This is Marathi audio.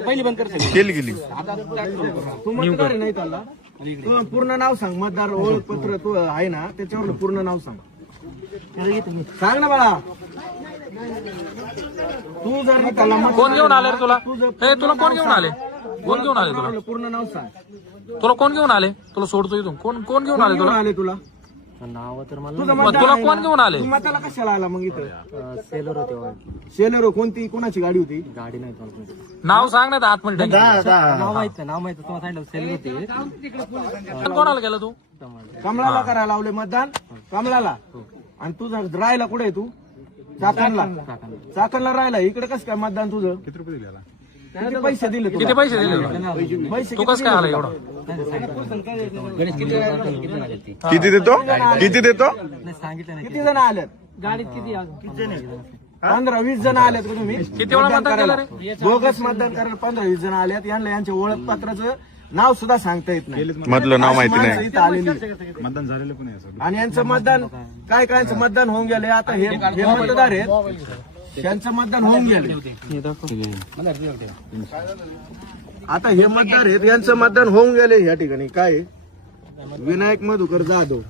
पहिली बंद कर केली गेली. तू मतदार आहे नाही त्याला तू पूर्ण नाव सांग. मतदार ओळखपत्र तू आहे ना त्याच्यावर पूर्ण नाव सांग. सांग ना बाळा. तू जर त्याला कोण घेऊन आले रे तुला? तुझं तुला कोण घेऊन आले? कोण घेऊन आले तुला? पूर्ण नाव सांग. तुला कोण घेऊन आले? तुला सोडतो इथून. कोण कोण घेऊन आले तुला? आले तुला नाव तर मला तुझं मग मतदार तुला आहे कोण ना? घेऊन आले? तू मताला कशाला आला मग इथं? सेलर होते शेलरो कोणती कोणाची गाडी होती? गाडी नाही तुम्हाला नाव सांग ना आतमध्ये नाव माहित नाव माहित तुम्हाला सांगितलं सेलर होते कोणाला गेला तू? कमळाला करायला लावले मतदान. कमळाला. आणि तुझा राहिला कुठे तू? चाकणला. चाकणला राहिला. इकडे कसं काय मतदान तुझं? किती रुपये दिले? किती पैसे दिले तुला? किती पैसे दिले तुला? पैसे तू कसं काय आला एवढं? किती देतो? किती देतो? सांगितलं नाही किती जण आल्यात? गाडीत किती 15-20 जण आल्यात का तुम्ही? किती वेळा मतदान केलं रे? बोगस मतदान करायला 15-20 जण आल्यात. यांना यांच्या ओळखपत्राचं नाव सुद्धा सांगता येत नाही. मधलं नाव माहिती माणसं नाही. इथं आलेली. मतदान झालेलं पण आणि यांचं मतदान काय कायचं मतदान होऊन गेले. आता हे मतदार आहेत त्यांचं मतदान होऊन गेले. आता हे मतदार आहेत यांचं मतदान होऊन गेले. या ठिकाणी काय विनायक मधुकर जाधव.